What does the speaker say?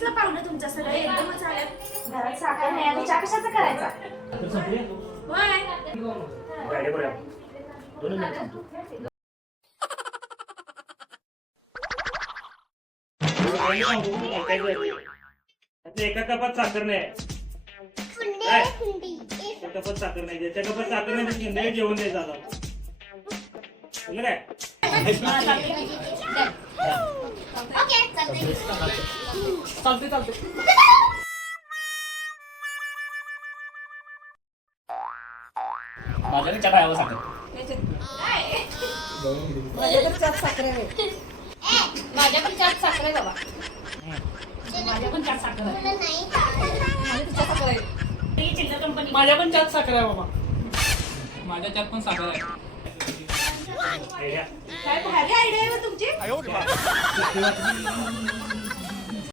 कसलं पाहुणं तुमचं सगळं एकदमच आलं. घरात साखर नाही आणि चहा कशाचा करायचा? होय. एका कपात साखर नाही, एका कपात साखर नाही, ज्याच्या कपात साखर नाही संध्याकाळी जेवण द्यायचं आता. काय चालते चालते. माझ्याकडे चहा आहे साखर. माझ्याकडे चहात साखर आहे. माझ्या पण चार साखर आहे बाबा. माझ्या पण चहा साखर आहे. माझ्या पण चार साखर आहे. माझ्या पण चहात साखर आहे बाबा. माझ्या चहात पण साखर आहे. काय भारी आयडिया आहे तुमची.